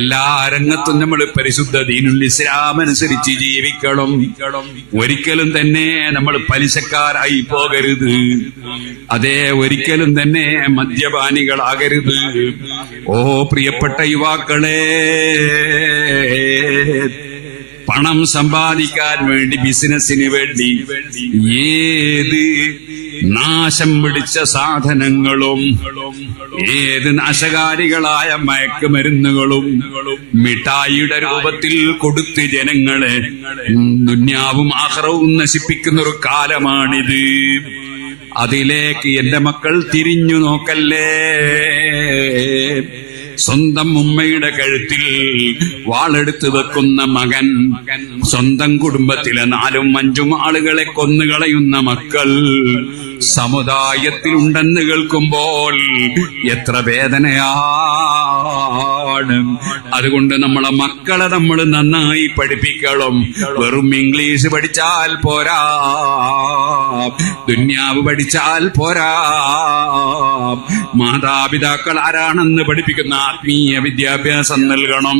എല്ലാ രംഗത്തും നമ്മൾ പരിശുദ്ധ ദീനുൽ ഇസ്ലാം അനുസരിച്ച് ജീവിക്കണം. ഒരിക്കലും തന്നെ നമ്മൾ പലിശക്കാരായി പോകരുത്. അതേ, ഒരിക്കലും തന്നെ മദ്യപാനികളാകരുത്. ഓ പ്രിയപ്പെട്ട യുവാക്കളെ, പണം സമ്പാദിക്കാൻ വേണ്ടി, ബിസിനസിന് വേണ്ടി ഏത് നാശം പിടിച്ച സാധനങ്ങളും, ഏത് നാശകാരികളായ മയക്കുമരുന്നുകളും മിഠായിയുടെ രൂപത്തിൽ കൊടുത്ത് ജനങ്ങളെ ദുന്യാവും ആഖിറവും നശിപ്പിക്കുന്ന ഒരു കാലമാണിത്. അതിലേക്ക് എന്റെ മക്കൾ തിരിഞ്ഞു നോക്കല്ലേ. സ്വന്തം ഉമ്മയുടെ കഴുത്തിൽ വാളെടുത്ത് വെക്കുന്ന മകൻ, സ്വന്തം കുടുംബത്തിലെ 4ഉം 5ഉം ആളുകളെ കൊന്നുകളയുന്ന മക്കൾ സമുദായത്തിലുണ്ടെന്ന് കേൾക്കുമ്പോൾ എത്ര വേദനയാണ്. അതുകൊണ്ട് നമ്മളെ മക്കളെ നമ്മൾ നന്നായി പഠിപ്പിക്കണം. വെറും ഇംഗ്ലീഷ് പഠിച്ചാൽ പോരാ, ദുന്യാവ് പഠിച്ചാൽ പോരാ. മാതാപിതാക്കൾ ആരാണെന്ന് പഠിപ്പിക്കുന്ന ആത്മീയ വിദ്യാഭ്യാസം നൽകണം.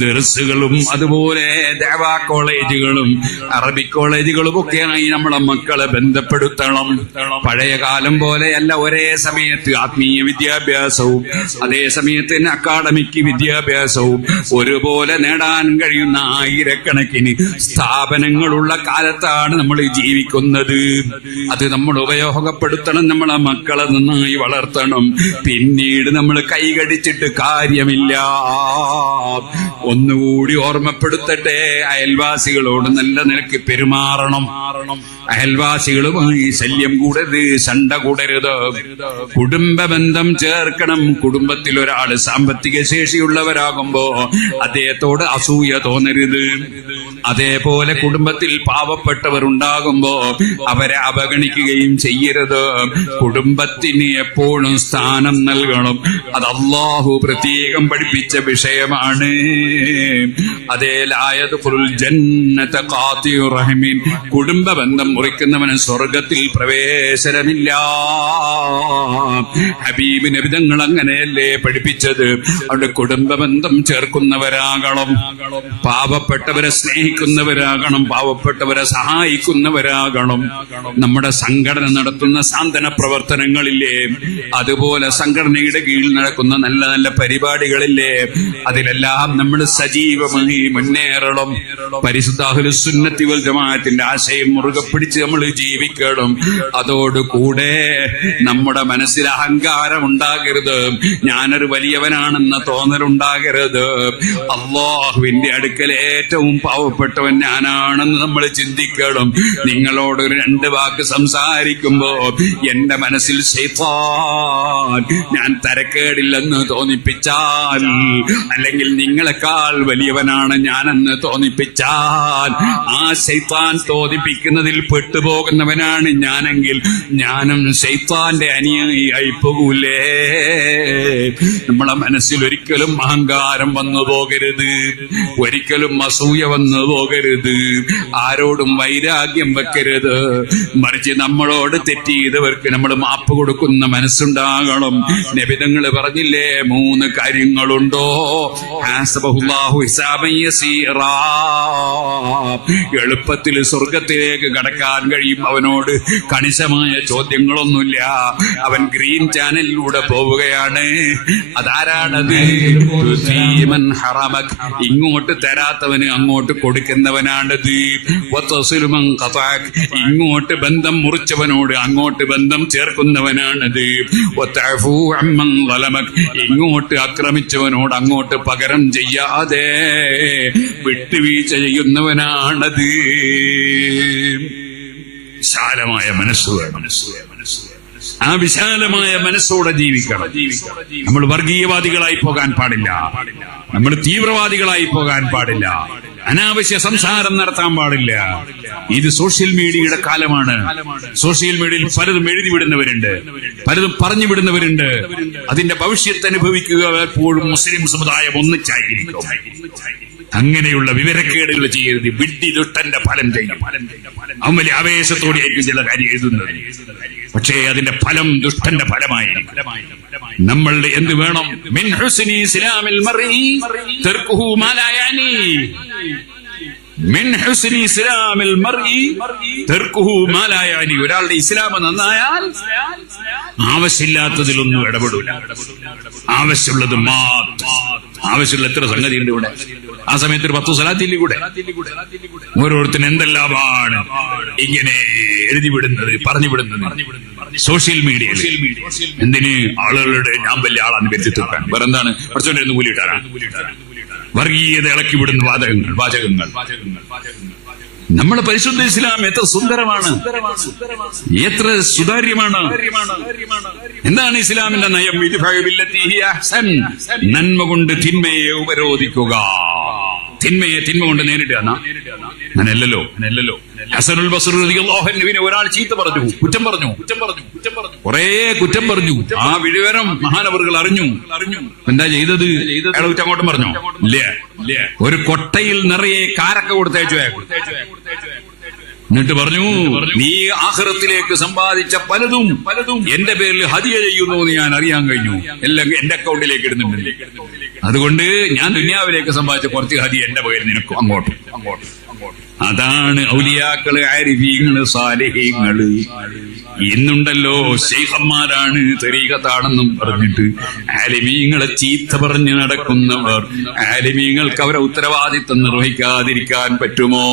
ദർസുകളും അതുപോലെ ദഅവാ കോളേജുകളും അറബിക് കോളേജുകളും ഒക്കെയായി നമ്മളെ മക്കളെ ബന്ധപ്പെടുത്തണം. പഴയ കാലം പോലെയല്ല ഒരേ സമയത്ത് ആത്മീയ വിദ്യാഭ്യാസവും അതേ സമയത്ത് അക്കാഡമിക് വിദ്യാഭ്യാസവും ഒരുപോലെ നേടാൻ കഴിയുന്ന ആയിരക്കണക്കിന് സ്ഥാപനങ്ങളുള്ള കാലത്താണ് നമ്മൾ ജീവിക്കുന്നത്. അത് നമ്മൾ ഉപയോഗപ്പെടുത്തണം. നമ്മളെ മക്കളെ നന്നായി വളർത്തണം. പിന്നീട് നമ്മൾ കൈകടിച്ചിട്ട് കാര്യമില്ല. ഒന്നുകൂടി ഓർമ്മപ്പെടുത്തട്ടെ, അയൽവാസികളോട് നല്ല നിലക്ക് പെരുമാറണം. അയൽവാസികളുമായി ശല്യം കൂടരുത്, ശണ്ട കൂടരുത്. കുടുംബ ബന്ധം ചേർക്കണം. കുടുംബത്തിൽ ഒരാൾ സാമ്പത്തിക ശേഷിയുള്ളവരാകുമ്പോ അദ്ദേഹത്തോട് അസൂയ തോന്നരുത്. അതേപോലെ കുടുംബത്തിൽ പാവപ്പെട്ടവർ ഉണ്ടാകുമ്പോ അവരെ അവഗണിക്കുകയും ചെയ്യരുത്. കുടുംബത്തിന് എപ്പോഴും സ്ഥാനം നൽകണം. അത് അല്ലാഹു പ്രത്യേകം പഠിപ്പിച്ച വിഷയമാണ്. അതേ, ലായദ്ഖുലുൽ ജന്നത ഖാതിഉർ റഹിമിൻ, കുടുംബ ബന്ധം മുറിക്കുന്നവന് സ്വർഗത്തിൽ പ്രവേശനമില്ല. ഹബീബ് നബി തങ്ങൾ അങ്ങനെയല്ലേ പഠിപ്പിച്ചത്. അവിടെ കുടുംബ ബന്ധം ചേർക്കുന്നവരാകണം, പാവപ്പെട്ടവരെ സ്നേഹിക്കുന്നവരാകണം, പാവപ്പെട്ടവരെ സഹായിക്കുന്നവരാകണം. നമ്മുടെ സംഘടന നടത്തുന്ന സാന്ത്വന പ്രവർത്തനങ്ങളില്ലേ, അതുപോലെ സംഘടനയുടെ കീഴിൽ നടക്കുന്ന നല്ല നല്ല പരിപാടികളില്ലേ, അതിലെല്ലാം നമ്മൾ സജീവമായി മുന്നേറണം. പരിശുദ്ധ അഹ്ലുസ് സുന്നത്തി വൽ ജമാഅത്തിന്റെ ആശയം മുറുകെ പിടിച്ച് നമ്മൾ ജീവിക്കണം. അതോടുകൂടെ നമ്മുടെ മനസ്സിൽ അഹങ്കാരം ഉണ്ടാകരുത്, ഞാനൊരു വലിയവനാണെന്ന തോന്നലുണ്ടാകരുത്. അല്ലാഹുവിന്റെ അടുക്കൽ ഏറ്റവും പാവപ്പെട്ടവൻ ഞാനാണെന്ന് നമ്മൾ ചിന്തിക്കണം. നിങ്ങളോട് 2 വാക്ക് സംസാരിക്കുമ്പോ എന്റെ മനസ്സിൽ ശൈത്താൻ ഞാൻ തരക്കേടില്ലെന്ന് തോന്നിപ്പിച്ചാൽ, അല്ലെങ്കിൽ നിങ്ങളെക്കാൾ വലിയവനാണ് ഞാനെന്ന് തോന്നിപ്പിച്ചാൽ, ആ ശൈത്താൻ തോന്നിപ്പിക്കുന്നതിൽ പെട്ടുപോകുന്നവനാണ് ഞാനെങ്കിൽ ഞാനും ശൈത്താന്റെ അനുയായി ആയി പോകൂലേ. നമ്മളെ മനസ്സിൽ ഒരിക്കലും അഹങ്കാരം വന്നു പോകരുത്, ഒരിക്കലും അസൂയ വന്നു പോകരുത്, ആരോടും വൈരാഗ്യം വെക്കരുത്. മറിച്ച് നമ്മളോട് തെറ്റ് ചെയ്തവർക്ക് നമ്മൾ മാപ്പ് കൊടുക്കുന്ന മനസ്സുണ്ടാകണം. നബിതങ്ങള് പറഞ്ഞില്ലേ, 3 കാര്യങ്ങളുണ്ടോ, ഹസബഹുല്ലാഹു ഹിസാബൻ യസീറാ, എളുപ്പത്തിൽ സ്വർഗത്തിലേക്ക് കടക്കാൻ കഴിയും. അവനോട് കണിശമായ ചോദ്യങ്ങളൊന്നുമില്ല. അവൻ ഗ്രീൻ ചാനലിലൂടെ പോവുകയാണ്. അതാരാണത്? ഹറമക്, ഇങ്ങോട്ട് തരാത്തവന് അങ്ങോട്ട് കൊടുക്കുന്നവനാണത്. ഇങ്ങോട്ട് ബന്ധം മുറിച്ചവനോട് അങ്ങോട്ട് ബന്ധം ചേർക്കുന്നവനാണത്. ഇങ്ങോട്ട് ആക്രമിച്ചവനോട് അങ്ങോട്ട് പകരം ചെയ്യാതെ വിട്ടുവീഴ്ച ചെയ്യുന്നവനാണത്. വിശാലമായ മനസ്സ് വേണം. ആ വിശാലമായ മനസ്സോടെ ജീവിക്കണം. നമ്മൾ വർഗീയവാദികളായി പോകാൻ പാടില്ല, നമ്മൾ തീവ്രവാദികളായി പോകാൻ പാടില്ല, അനാവശ്യ സംസാരം നടത്താൻ പാടില്ല. ഇത് സോഷ്യൽ മീഡിയയുടെ കാലമാണ്. സോഷ്യൽ മീഡിയയിൽ പലതും എഴുതി വിടുന്നവരുണ്ട്, പലതും പറഞ്ഞു വിടുന്നവരുണ്ട്. അതിന്റെ ഭവിഷ്യത്ത് അനുഭവിക്കുക എപ്പോഴും മുസ്ലിം സമുദായം ഒന്നിച്ചായിരിക്കും. അങ്ങനെയുള്ള വിവരക്കേടുകൾ ചെയ്യരുത്. വിഡ്ഢി ദുഷ്ടന്റെ ഫലം ചെയ്യും. അവൻ വലിയ ആവേശത്തോടെയായിരിക്കും ചില കാര്യം എഴുതുന്നത്, പക്ഷേ അതിന്റെ ഫലം ദുഷ്ടന്റെ ഫലമായിരിക്കും. നമ്മൾ എന്ത് വേണം? മിൻ ഹുസ്നി ഇസ്ലാമിൽ മർഇ തർക്കുഹു മാ ലാ യഅനി. മിൻ ഹുസ്നി ഇസ്ലാമിൽ മർഇ തർക്കുഹു മാ ലാ യഅനി. ഒരാളുടെ ഇസ്ലാം നന്നായാൽ ആവശ്യമില്ലാത്തതിലൊന്നും ഇടപെടില്ല, ആവശ്യമുള്ളത് മാത്രം. ആവശ്യമുള്ള എത്ര സംഗതിയുണ്ട് ഇവിടെ. ആ സമയത്ത് ഒരു 10 സ്വലാത്തില്ലേ കൂടെ? ഓരോരുത്തരും എന്തെല്ലാമാണ് ഇങ്ങനെ എഴുതി വിടുന്നത്, പറഞ്ഞു വിടുന്നത് സോഷ്യൽ മീഡിയയിൽ. എന്തിന്? ആളുകളുടെ ഞാൻ വലിയ ആളാന്ന് വരുത്തി തീർക്കാൻ. വേറെ എന്താണ്? പഠിച്ചോണ്ടിരുന്ന് കൂലിയിട്ടാണ് വർഗീയത ഇളക്കി വിടുന്ന വാചകങ്ങൾ. നമ്മുടെ പരിശുദ്ധ ഇസ്ലാം എത്ര സുന്ദരമാണ്, എത്ര സുതാര്യമാണ്. എന്താണ് ഇസ്ലാമിന്റെ നയം? നന്മ കൊണ്ട് തിന്മയെ ഉപരോധിക്കുക. തിന്മയെ തിന്മ കൊണ്ട് നേരിടുക. അങ്ങനെയല്ലല്ലോ. ഹസനുൽ ബസ്രി റളിയല്ലാഹു അൻഹുവിനെ ഒരാൾ ചീത്ത പറഞ്ഞു, കുറ്റം പറഞ്ഞു, കുറേ കുറ്റം പറഞ്ഞു. ആ വിവരം മഹാനവറുകൾ അറിഞ്ഞു. എന്താ ചെയ്തത്? അയാളെ കുറ്റം അങ്ങോട്ടും പറഞ്ഞോ? ഇല്ല. ഒരു കൊട്ടയിൽ നിറയെ കാരക്ക കൊടുത്തയച്ചു. എന്നിട്ട് പറഞ്ഞു, നീ ആഖിറത്തിലേക്ക് സമ്പാദിച്ച പലതും എന്റെ പേരിൽ ഹദിയ ചെയ്യുന്നു എന്ന് ഞാൻ അറിയാൻ കഴിഞ്ഞു. എല്ലാം എന്റെ അക്കൗണ്ടിലേക്ക് ഇടുന്നുണ്ട്. അതുകൊണ്ട് ഞാൻ ദുനിയാവിലേക്ക് സമ്പാദിച്ച കുറച്ച് ഹദിയ എന്റെ പേരിൽ നിനക്കും അങ്ങോട്ടും. അതാണ് ഔലിയാക്കള്, ആരിഫീങ്ങള്, സാലിഹീങ്ങള്. ഇന്നുണ്ടല്ലോ ശൈഖന്മാരാണ് തരീഖത്താണെന്നും പറഞ്ഞിട്ട് ആലിമീങ്ങളെ ചീത്ത പറഞ്ഞ് നടക്കുന്നവർ. ആലിമീങ്ങൾക്ക് അവരെ ഉത്തരവാദിത്വം നിർവഹിക്കാതിരിക്കാൻ പറ്റുമോ?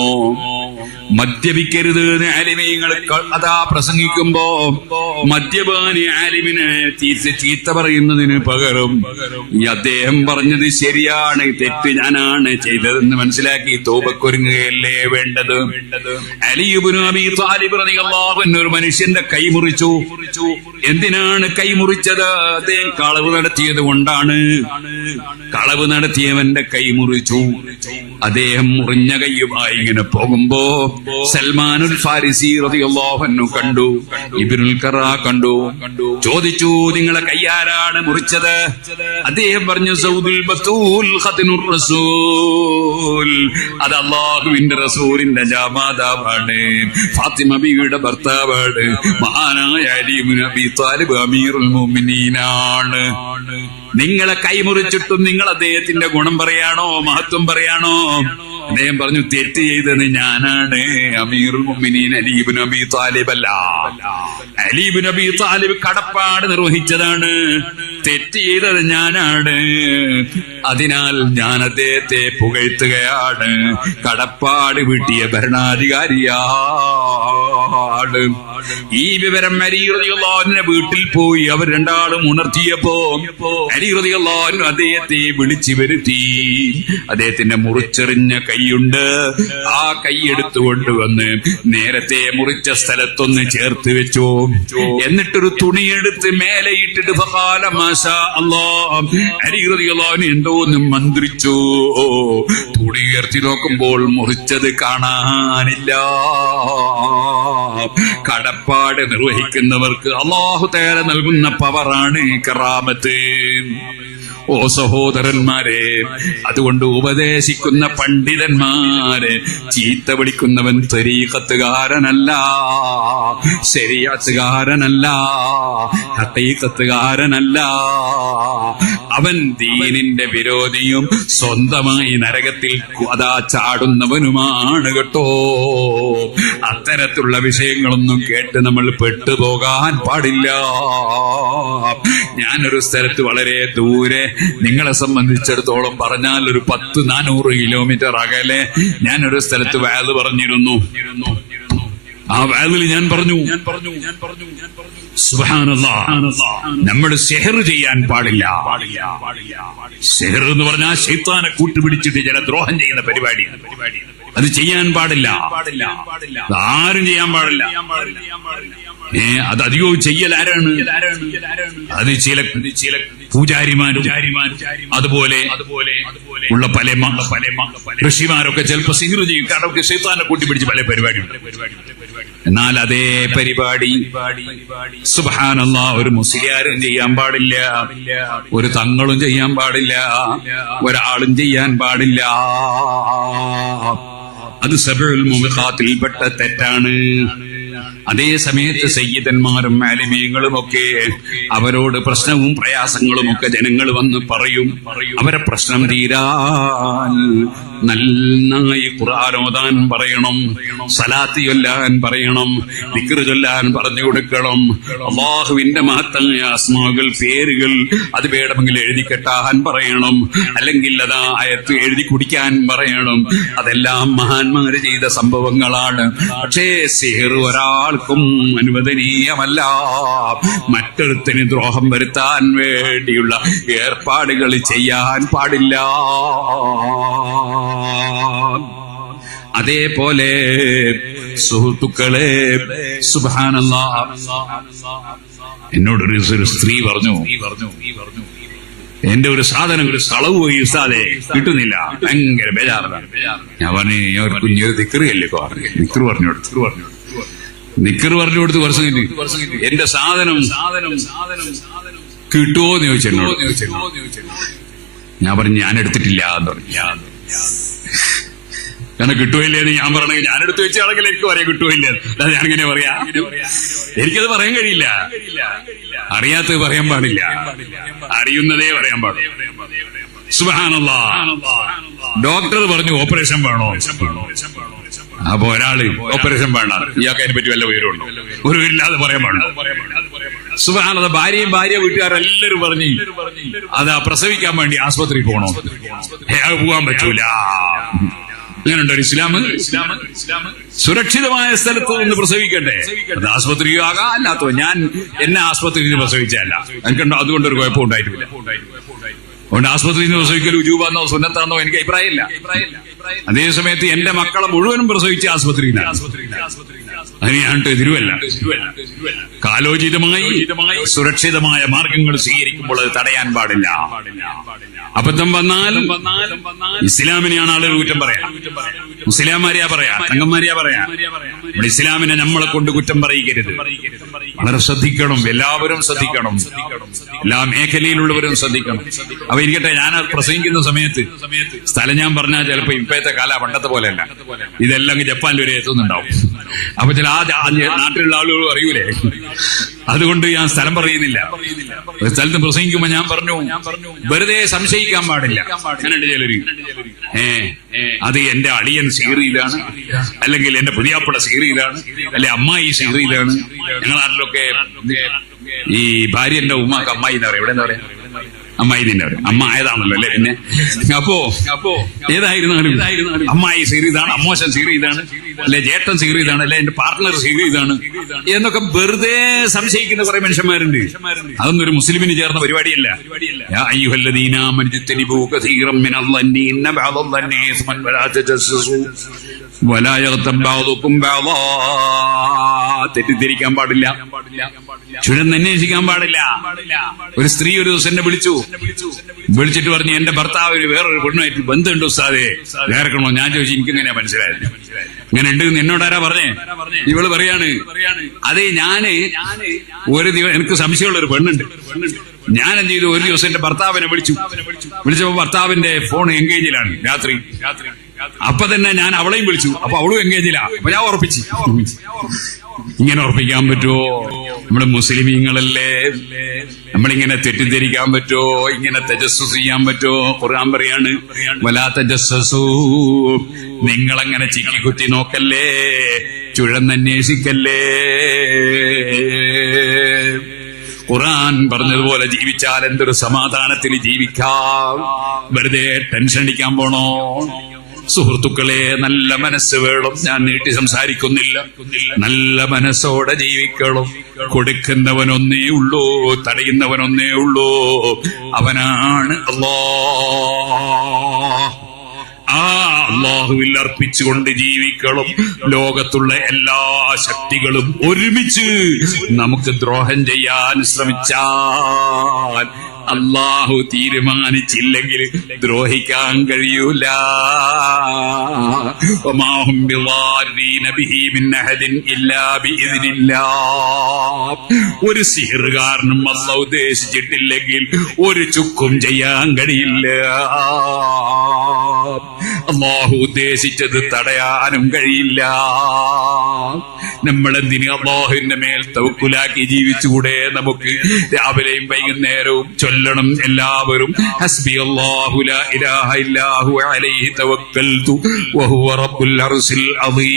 മദ്യപിക്കരുത് ആലിമീങ്ങൾ അതാ പ്രസംഗിക്കുമ്പോ മദ്യപാനി ആലിമിനെ ചീത്ത പറയുന്നതിന് പകരം അദ്ദേഹം പറഞ്ഞത് ശരിയാണ്, തെറ്റ് ഞാനാണ് ചെയ്തതെന്ന് മനസ്സിലാക്കി തൗബക്കൊരുങ്ങുകയല്ലേ വേണ്ടത്. അലി ഇബ്നു അബീ ത്വാലിബ് റളിയല്ലാഹു അൻഹു ഒരു മനുഷ്യന്റെ കൈ മുറിച്ചു. എന്തിനാണ് കൈ മുറിച്ചത്? അദ്ദേഹം കളവ് നടത്തിയത് കൊണ്ടാണ്. കളവ് നടത്തിയവന്റെ കൈ മുറിച്ചു. അദ്ദേഹം മുറിഞ്ഞ കൈയുമായി ഇങ്ങനെ പോകുമ്പോ സൽമാനുൽ ഫാരിസി റളിയല്ലാഹു അൻഹു കണ്ടു, ഇബ്നുൽ ഖറാ കണ്ടു. ചോദിച്ചു, നിങ്ങളെ കൈയാരാണ് മുറിച്ചത്? അദ്ദേഹം പറഞ്ഞു, സൗദുൽ ബത്തൂൽ ഖത്നുർ റസൂൽ. അത് അല്ലാഹുവിന്റെ റസൂലിന്റെ ജമാതാവാണ്, ഫാത്തിമ ബീവിയുടെ ഭർത്താവാണ്, മഹാനായ അലി ഇബ്നു അബീ ത്വാലിബ് അമീറുൽ മുഅ്മിനീനാണ്. നിങ്ങളെ കൈമുറിച്ചിട്ടും നിങ്ങൾ അദ്ദേഹത്തിന്റെ ഗുണം പറയാണോ, മഹത്വം പറയാണോ? അദ്ദേഹം പറഞ്ഞു, തെറ്റ് ചെയ്തത് ഞാനാണ്, അമീറുൽ മുഅ്മിനീൻ അലി ഇബ്നു അബീ ത്വാലിബ് അല്ല. അലി ഇബ്നു അബീ ത്വാലിബ് കടപ്പാട് നിർവഹിച്ചതാണ്, തെറ്റ് ചെയ്തത് ഞാനാണ്. അതിനാൽ ഞാൻ അദ്ദേഹത്തെ പുകഴ്ത്തുകയാണ്. കടപ്പാട് വീട്ടിയ ഭരണാധികാരിയാണ്. ഈ വിവരം അലി റളിയല്ലാഹു അൻഹുവിന്റെ വീട്ടിൽ പോയി അവർ രണ്ടാളും ഉണർത്തിയപ്പോ അലി റളിയല്ലാഹു അൻഹു അദ്ദേഹത്തെ വിളിച്ചു വരുത്തി. അദ്ദേഹത്തിന്റെ മുറിച്ചെറിഞ്ഞ കൈയുണ്ട്, ആ കൈ എടുത്തുകൊണ്ടുവന്ന് നേരത്തെ മുറിച്ച സ്ഥലത്തൊന്ന് ചേർത്ത് വെച്ചു. എന്നിട്ടൊരു തുണിയെടുത്ത് മേലെയിട്ടിട്ട് ഫഖാല മാഷാ അല്ലാഹ്, അലി റളിയല്ലാഹു അൻഹു എന്തോന്ന് മന്ത്രിച്ചു. തുണി ഉയർത്തി നോക്കുമ്പോൾ മുറിച്ചത് കാണാനില്ല. കടപ്പാട് നിർവഹിക്കുന്നവർക്ക് അല്ലാഹു തആല നൽകുന്ന പവറാണ് കറാമത്ത്. ഓ സഹോദരന്മാരെ, അതുകൊണ്ട് ഉപദേശിക്കുന്ന പണ്ഡിതന്മാരെ ചീത്ത വിളിക്കുന്നവൻ തരീഖത്തുകാരനല്ല, ശരീഅത്തുകാരനല്ല, ഹഖീഖത്തുകാരനല്ല. അവൻ ദീനിന്റെ വിരോധിയും സ്വന്തമായി നരകത്തിൽ അതാ ചാടുന്നവനുമാണ് കേട്ടോ. അത്തരത്തിലുള്ള വിഷയങ്ങളൊന്നും കേട്ട് നമ്മൾ പെട്ടുപോകാൻ പാടില്ല. ഞാനൊരു സ്ഥലത്ത് വളരെ ദൂരെ, നിങ്ങളെ സംബന്ധിച്ചിടത്തോളം പറഞ്ഞാൽ ഒരു 400 കിലോമീറ്റർ അകലെ ഞാനൊരു സ്ഥലത്ത് വഅദ് പറഞ്ഞിരുന്നു. ആ വഅദിൽ ഞാൻ പറഞ്ഞു, സുബ്ഹാനല്ലാഹ്, നമ്മൾ സിഹ്ർ ചെയ്യാൻ പാടില്ല. സിഹ്ർ എന്ന് പറഞ്ഞാൽ ശൈത്താനെ കൂട്ടുപിടിച്ചിട്ട് ചില ദ്രോഹം ചെയ്യുന്ന പരിപാടിയാണ്. അത് ചെയ്യാൻ പാടില്ല, ആരും ചെയ്യാൻ പാടില്ല. അത് അധികവും ചെയ്യൽ ആരാണ്? അത് ചില പൂജാരിമാരും അതുപോലെ ഉള്ള പല ഋഷിമാരൊക്കെ ചിലപ്പോ സിഹ്ർ ചെയ്യും. കാരണം ശൈത്താനെ കൂട്ടിപ്പിടിച്ച് പല പരിപാടിയുണ്ട്. എന്നാൽ അതേ പരിപാടി സുബ്ഹാനല്ലാഹ് ഒരു മുസ്ലിയാരും ചെയ്യാൻ പാടില്ല, ഒരു തങ്ങളും ചെയ്യാൻ പാടില്ല, ഒരാളും ചെയ്യാൻ പാടില്ല. അത് സബഉൽ മുബിഖാത്തിൽപ്പെട്ട തെറ്റാണ്. അതേ സമയത്ത് സയ്യിദന്മാരും ആലിമീങ്ങളുമൊക്കെ അവരോട് പ്രശ്നവും പ്രയാസങ്ങളും ഒക്കെ ജനങ്ങൾ വന്ന് പറയും. അവരെ പ്രശ്നം തീരാൻ നന്നായി ഖുർആൻ ഓതാൻ പറയണം, സലാത്ത് ചൊല്ലാൻ പറയണം, ദിക്ർ ചൊല്ലാൻ പറഞ്ഞു കൊടുക്കണം. അല്ലാഹുവിന്റെ മഹത്തായ അസ്മാഉൽ പേരുകൾ അത് വേണമെങ്കിൽ എഴുതി കെട്ടാൻ പറയണം, അല്ലെങ്കിൽ അതാ ആയത്ത് എഴുതി കുടിക്കാൻ പറയണം. അതെല്ലാം മഹാന്മാര് ചെയ്ത സംഭവങ്ങളാണ്. പക്ഷേ സിഹർ ഒരാൾക്കും അനുവദനീയമല്ല. മറ്റൊരുത്തിന് ദ്രോഹം വരുത്താൻ വേണ്ടിയുള്ള ഏർപ്പാടുകൾ ചെയ്യാൻ പാടില്ല. അതേപോലെ സുഹൃത്തുക്കളെ, സുബ്ഹാനല്ലാഹ്, എന്നോടൊരു സ്ത്രീ പറഞ്ഞു, എന്റെ ഒരു സാധനം ഒരു കളവ് പോയി ഉസ്താദേ, കിട്ടുന്നില്ല, ഭയങ്കര ബേജാറാണ്. ഞാൻ പറഞ്ഞു, ഒരു കുഞ്ഞൊരു ദിക്റിയല്ലേ പറഞ്ഞു, ദിക്ർ പറഞ്ഞു കൊടുത്ത് കുറച്ച് കഴിഞ്ഞിട്ട് എന്റെ സാധനം കിട്ടുമോ എന്ന് ചോദിച്ചു. ഞാൻ പറഞ്ഞു ഞാൻ എടുത്തിട്ടില്ല എന്ന് പറഞ്ഞു. കാരണം കിട്ടുകയില്ലേന്ന് ഞാൻ പറയണെങ്കിൽ ഞാൻ എടുത്തു വെച്ചാണെങ്കിൽ എനിക്ക് പറയാൻ കിട്ടുകയില്ല. അല്ലാതെ ഞാനിങ്ങനെ പറയാ, എനിക്കത് പറയാൻ കഴിയില്ല. അറിയാത്തത് പറയാൻ പാടില്ല, അറിയുന്നതേ പറയാൻ പാടില്ല. സുബ്ഹാനല്ലാഹ്, ഡോക്ടർ പറഞ്ഞു ഓപ്പറേഷൻ വേണോ? അപ്പൊ ഒരാള് ഓപ്പറേഷൻ വേണ്ട, ഇയാൾക്ക് അതിനെ പറ്റി വല്ല വിവരമുണ്ടോ? ഒരു വിവരമില്ലാതെ പറയാൻ പാടില്ല. സുബ്ഹാനല്ലാഹ്, ഭാര്യ വീട്ടുകാരെല്ലാരും പറഞ്ഞു അതാ പ്രസവിക്കാൻ വേണ്ടി ആസ്പത്രിയിൽ പോകണോ? പോകാൻ പറ്റൂല. അങ്ങനെയുണ്ടോ ഇസ്ലാം? സുരക്ഷിതമായ സ്ഥലത്ത് നിന്ന് പ്രസവിക്കട്ടെ, അത് ആസ്പത്രിയാകാം. അല്ലാത്തോ ഞാൻ എന്നെ ആസ്പത്രിയിൽ നിന്ന് പ്രസവിച്ചല്ല, എനിക്കുണ്ടോ അതുകൊണ്ടൊരു കുഴപ്പം ഉണ്ടായിട്ടില്ല. അതുകൊണ്ട് ആസ്പത്രിയിൽ നിന്ന് പ്രസവിക്കൽ ഉജൂബാന്നോ സുന്നത്താന്നോ എനിക്ക് അഭിപ്രായമില്ല. അതേസമയത്ത് എന്റെ മക്കളെ മുഴുവനും പ്രസവിച്ച ആസ്പത്രിയിലാണ്. അതിന് ഞാനിട്ട് എതിരുവല്ല. കാലോചിതമായി സുരക്ഷിതമായ മാർഗങ്ങൾ സ്വീകരിക്കുമ്പോൾ അത് തടയാൻ പാടില്ല. അബദ്ധം വന്നാലും ഇസ്ലാമിനെയാണ് ആളുകൾ കുറ്റം പറയാം, മുസ്ലിംമാരെയാ പറയാ, തങ്ങന്മാരെയാ പറയാ. നമ്മുടെ ഇസ്ലാമിനെ നമ്മളെ കൊണ്ട് കുറ്റം പറയിക്കരുത്. വളരെ ശ്രദ്ധിക്കണം, എല്ലാവരും ശ്രദ്ധിക്കണം, എല്ലാ മേഖലയിലുള്ളവരും ശ്രദ്ധിക്കണം. അപ്പൊ ഇരിക്കട്ടെ, ഞാൻ പ്രസംഗിക്കുന്ന സമയത്ത് സ്ഥലം ഞാൻ പറഞ്ഞാൽ ചിലപ്പോ ഇപ്പോഴത്തെ കാല പണ്ടത്തെ പോലെയല്ല, ഇതെല്ലാം ജപ്പാനിൽ വരെ എത്തുന്നുണ്ടാവും. അപ്പൊ ചില ആ നാട്ടിലുള്ള ആളുകൾ അറിയൂലേ, അതുകൊണ്ട് ഞാൻ സ്ഥലം പറയുന്നില്ല. ഒരു സ്ഥലത്ത് പ്രസംഗിക്കുമ്പോ ഞാൻ പറഞ്ഞു, വെറുതെ സംശയിക്കാൻ പാടില്ല. അങ്ങനെയുണ്ട് ചിലര്, അത് എന്റെ അളിയൻ സീറിയിലാണ്, അല്ലെങ്കിൽ എന്റെ പുതിയാപ്പുള്ള സീറിയിലാണ്, അല്ലെ അമ്മായി സീറിയിലാണ്. ഞങ്ങളാട്ടിലൊക്കെ ഈ ഭാര്യന്റെ ഉമ്മാക്ക് അമ്മായി എന്ന് പറയാം. ഇവിടെ എന്താ പറയാ? അമ്മായി തന്നെ പറയും. അമ്മ ആയതാണല്ലോ അല്ലെ. പിന്നെ അപ്പോ ഏതായിരുന്നാലും അമ്മായി സീറിയതാണ്, അമ്മോശൻ സീറിയതാണ്, അല്ലെ ജേട്ടൻ സീറിയതാണ്, അല്ലെ എന്റെ പാർട്ട്ണർ സീറിയതാണ് എന്നൊക്കെ വെറുതെ സംശയിക്കുന്ന കുറെ മനുഷ്യന്മാരുണ്ട്. അതൊന്നും ഒരു മുസ്ലിമിന് ചേർന്ന പരിപാടിയല്ല. തെറ്റിദ്ധരിക്കാൻ പാടില്ല, ചുഴന്നന്വേഷിക്കാൻ പാടില്ല. ഒരു സ്ത്രീ ഒരു ദിവസം എന്നെ വിളിച്ചിട്ട് പറഞ്ഞു, എന്റെ ഭർത്താവ് വേറൊരു പെണ്ണുമായിട്ട് ബന്ധമുണ്ടോ ഉസ്താദേ, കേൾക്കണോ? ഞാൻ ചോദിച്ചു, എനിക്കെങ്ങനെയാ മനസ്സിലായത്? ഇങ്ങനെ ഉണ്ട് എന്നോടാരാ പറഞ്ഞേ? ഇവള് പറയാണ്, അതെ ഞാന് ഒരു ദിവസം എനിക്ക് സംശയമുള്ള ഒരു പെണ്ണുണ്ട്. ഞാൻ എന്ത് ചെയ്തു, ഒരു ദിവസം എന്റെ ഭർത്താവിനെ വിളിച്ചപ്പോ ഭർത്താവിന്റെ ഫോൺ എൻഗേജിലാണ് രാത്രി. അപ്പൊ തന്നെ ഞാൻ അവളെയും വിളിച്ചു, അപ്പൊ അവളും എൻഗേജിലാ. അപ്പൊ ഞാൻ ഉറപ്പിച്ചു. ഇങ്ങനെ ഉറപ്പിക്കാൻ പറ്റുമോ? നമ്മള് മുസ്ലിമീങ്ങളല്ലേ, നമ്മളിങ്ങനെ തെറ്റിദ്ധരിക്കാൻ പറ്റുമോ? ഇങ്ങനെ തജസ്സുസ് ചെയ്യാൻ പറ്റുമോ? ഖുർആൻ പറയാണ്, വലാ തജസ്സസൂ, നിങ്ങളങ്ങനെ ചിക്കിക്കുത്തി നോക്കല്ലേ, ചുഴന്നന്വേഷിക്കല്ലേ. ഖുർആൻ പറഞ്ഞതുപോലെ ജീവിച്ചാൽ എന്തൊരു സമാധാനത്തിൽ ജീവിക്കാം. വെറുതെ ടെൻഷൻ അടിക്കാൻ പോണോ? സുഹൃത്തുക്കളെ, നല്ല മനസ്സ് വേണം. ഞാൻ നീട്ടി സംസാരിക്കുന്നില്ല. നല്ല മനസ്സോടെ ജീവിക്കണം. കൊടുക്കുന്നവനൊന്നേ ഉള്ളൂ, തടയുന്നവനൊന്നേ ഉള്ളൂ, അവനാണ് അല്ലാഹ്. ആ അല്ലാഹുവിൽ അർപ്പിച്ചുകൊണ്ട് ജീവിക്കണം. ലോകത്തുള്ള എല്ലാ ശക്തികളും ഒരുമിച്ച് നമുക്ക് ദ്രോഹം ചെയ്യാൻ ശ്രമിച്ചാൽ അള്ളാഹു തീരുമാനിച്ചില്ലെങ്കിൽ ദ്രോഹിക്കാൻ കഴിയൂല. വമാഹും ബിളാരീന ബിഹി മിൻ അഹദിൻ ഇല്ലാ ബിഇദ്നില്ലാഹ്. ഒരു സിഹ്റുകാരനും അല്ലാഹു ഉദ്ദേശിച്ചിട്ടില്ലെങ്കിൽ ഒരു ചുക്കും ചെയ്യാൻ കഴിയില്ല. അല്ലാഹു ഉദ്ദേശിച്ചത് തടയാനും കഴിയില്ല. നമ്മളെന്തിന് അല്ലാഹുവിന്റെ മേൽ തവക്കുലാക്കി ജീവിച്ചുകൂടെ? നമുക്ക് രാവിലെയും വൈകുന്നേരവും ചൊല്ലണം എല്ലാവരും. ഹസ്ബി അല്ലാഹു ലാ ഇലാഹ ഇല്ലാ ഹുവ അലൈഹി തവക്കൽതു വഹുവ റബ്ബുൽ അർശിൽ അദീം.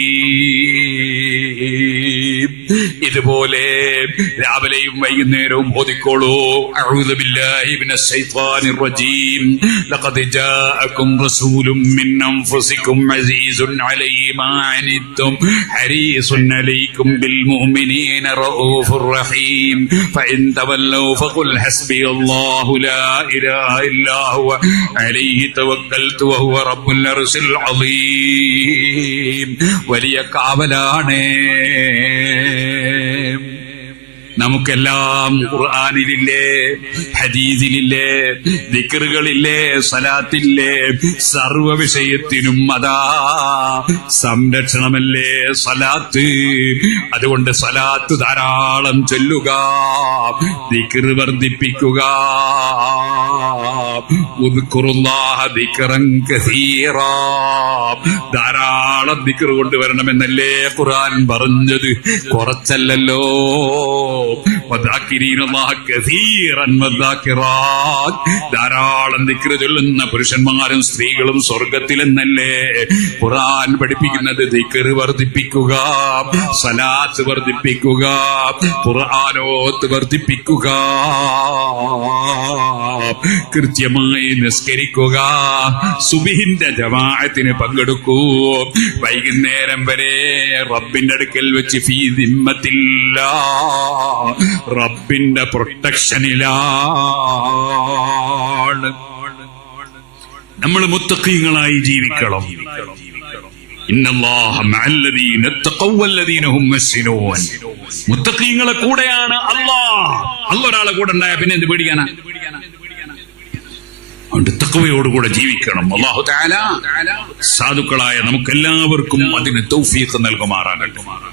ഇതുപോലെ രാവിലെയും വൈകുന്നേരവും ഓതിക്കോളൂ. അഊദു ബില്ലാഹി മിനശ് ശൈത്വാനിർ റജീം. ലഖദ് ജാഅകും റസൂലും മിൻ അൻഫുസികും അസീസുൻ അലൈഹി മാ അനിത്തും ഹരീസുൻ അലൈക്കും ബിൽ മുഅ്മിനീന റഊഫുർ റഹീം. ഫഇൻ തവല്ലൗ ഫഖുൽ ഹസ്ബിയല്ലാഹു ലാ ഇലാഹ ഇല്ലാ ഹുവ അലൈഹി തവക്കൽതു വഹുവ റബ്ബുൽ അർശിൽ അദീം. വലിയ കാവലാണ് നമുക്കെല്ലാം. ഖുർആനിലില്ലേ, ഹദീസിലില്ലേ, ദിക്റുകളില്ലേ, സലാത്തില്ലേ, സർവ വിഷയത്തിനും അതാ സംരക്ഷണമല്ലേ സലാത്ത്. അതുകൊണ്ട് സലാത്ത് ധാരാളം ചൊല്ലുക, ദിക്റ് വർദ്ധിപ്പിക്കുക. ഉദ്കുറുല്ലാഹ ദിക്റൻ കസീറാ. ധാരാളം ദിക്റ് കൊണ്ടുവരണമെന്നല്ലേ ഖുർആൻ പറഞ്ഞത്, കുറച്ചല്ലല്ലോ. ധാരാളം ദിക്റ് ചൊല്ലുന്ന പുരുഷന്മാരും സ്ത്രീകളും സ്വർഗത്തിലെന്നല്ലേ ഖുർആൻ പഠിപ്പിക്കുന്നത്. ദിക്റ് വർദ്ധിപ്പിക്കുക, സലാത്ത് വർദ്ധിപ്പിക്കുക, ഖുർആനോത്ത് വർദ്ധിപ്പിക്കുക, കൃത്യമായി നിസ്കരിക്കുക, സുബ്ഹിന്റെ ജമാഅത്തിന് പങ്കെടുക്കൂ, വൈകുന്നേരം വരെ റബ്ബിന്റെ അടുക്കൽ വെച്ച് ഫീ ദിമ്മത്തില്ലാ, റബ്ബിന്റെ പ്രൊട്ടക്ഷനിലാണ്. നമ്മൾ മുത്തഖീങ്ങളായി ജീവിക്കണം. ഇന്നല്ലാഹ മഅല്ലദീന തഖവ്വ വല്ലദീന ഹും മുഹ്സിനൂൻ. മുത്തഖീങ്ങളെ കൂടെയാണ് അല്ലാഹ്. അല്ലാഹ് ഒരാളെ കൂടെ ഉണ്ടായ പിന്നെ എന്ത് പേടിക്കാനാ? അതുകൊണ്ട് തഖ്വയോടുകൂടെ ജീവിക്കണം. അല്ലാഹു തആല സാധുക്കളായ നമുക്കെല്ലാവർക്കും അതിന് തൗഫീഖ് നൽകുമാറാകട്ടെ.